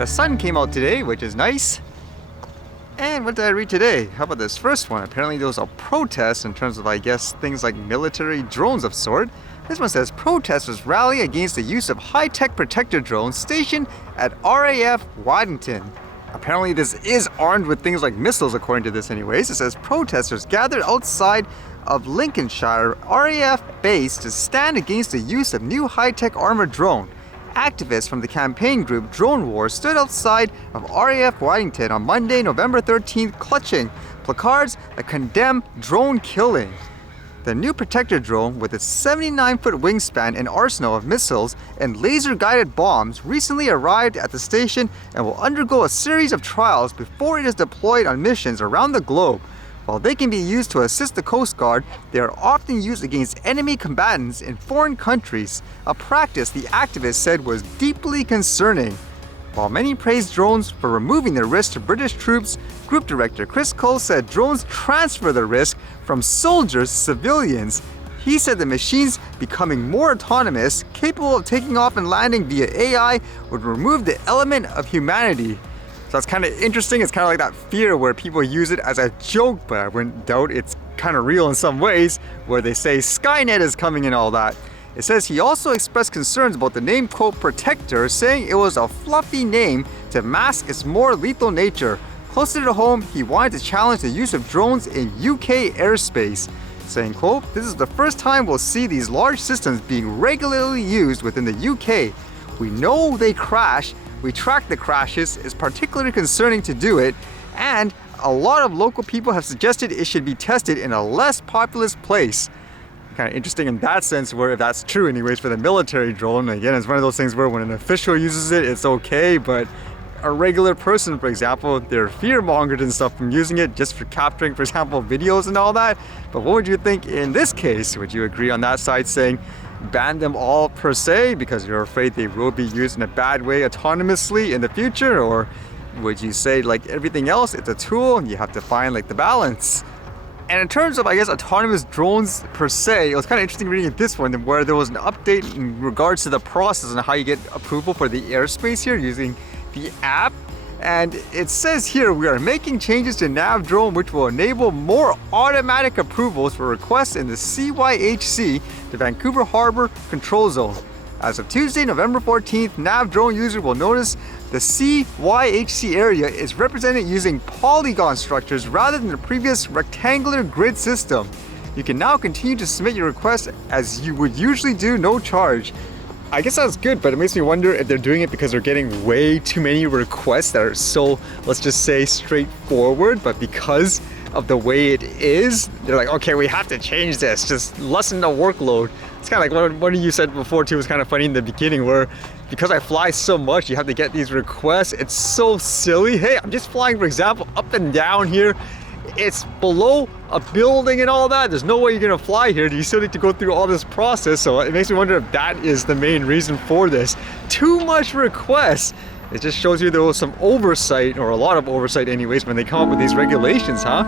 The sun came out today, which is nice. And what did I read today? How about this first one? Apparently there was a protest in terms of, I guess, things like military drones of sort. This one says, protesters rally against the use of high-tech protector drones stationed at RAF Waddington. Apparently this is armed with things like missiles, according to this anyways. It says, protesters gathered outside of Lincolnshire RAF base to stand against the use of new high-tech armored drone. Activists from the campaign group Drone Wars stood outside of RAF Waddington on Monday, November 13th, clutching placards that condemn drone killing. The new protector drone, with its 79-foot wingspan and arsenal of missiles and laser-guided bombs, recently arrived at the station and will undergo a series of trials before it is deployed on missions around the globe. While they can be used to assist the Coast Guard, they are often used against enemy combatants in foreign countries, a practice the activists said was deeply concerning. While many praised drones for removing the risk to British troops, Group Director Chris Cole said drones transfer the risk from soldiers to civilians. He said the machines becoming more autonomous, capable of taking off and landing via AI, would remove the element of humanity. So that's kind of interesting. It's kind of like that fear where people use it as a joke, but I wouldn't doubt it's kind of real in some ways, where they say Skynet is coming and all that. It says he also expressed concerns about the name, quote, protector, saying it was a fluffy name to mask its more lethal nature. Closer to home, he wanted to challenge the use of drones in UK airspace, saying, quote, this is the first time we'll see these large systems being regularly used within the UK. We know they crash. We track the crashes. It's particularly concerning to do it, and a lot of local people have suggested it should be tested in a less populous place. Kind of interesting in that sense, where if that's true anyways for the military drone, again, it's one of those things where when an official uses it, it's okay, but a regular person, for example, they're fear-mongered and stuff from using it just for capturing, for example, videos and all that. But what would you think in this case? Would you agree on that side saying ban them all per se because you're afraid they will be used in a bad way autonomously in the future? Or would you say, like everything else, it's a tool and you have to find like the balance? And in terms of, I guess, autonomous drones per se, it was kind of interesting reading this one where there was an update in regards to the process and how you get approval for the airspace here using the app. And it says here, we are making changes to NAV Drone which will enable more automatic approvals for requests in the CYHC, the Vancouver Harbor Control Zone. As of Tuesday, November 14th, NAV Drone user will notice the CYHC area is represented using polygon structures rather than the previous rectangular grid system. You can now continue to submit your request as you would usually do, no charge. I guess that's good, but it makes me wonder if they're doing it because they're getting way too many requests that are so, let's just say, straightforward, but because of the way it is, they're like, okay, we have to change this, just lessen the workload. It's kind of like what you said before too, was kind of funny in the beginning, where because I fly so much, you have to get these requests. It's so silly. Hey, I'm just flying, for example, up and down here. It's below a building and all that. There's no way you're gonna fly here. You still need to go through all this process. So it makes me wonder if that is the main reason for this. Too much requests. It just shows you there was some oversight, or a lot of oversight anyways, when they come up with these regulations, huh?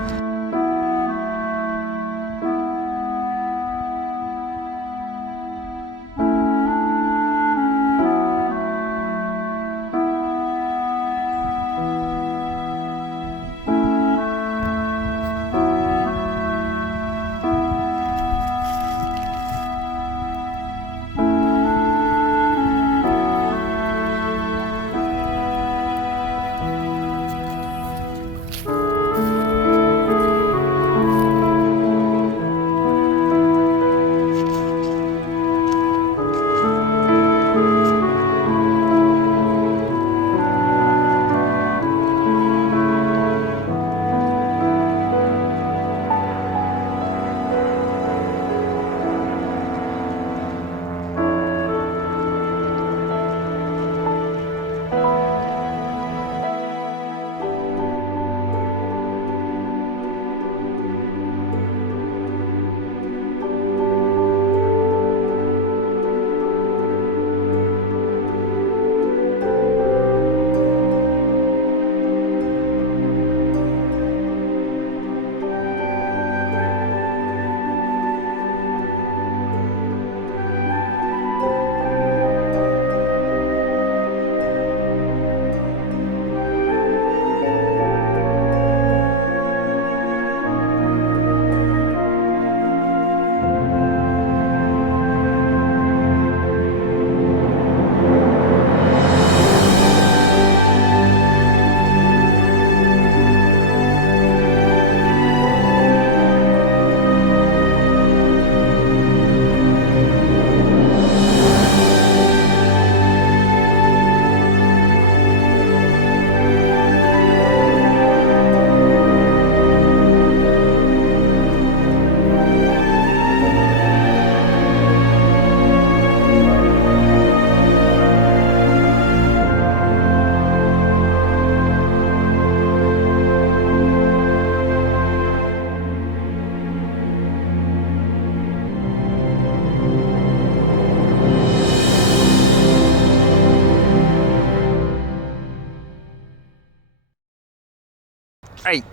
Alright,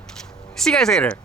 see you guys later.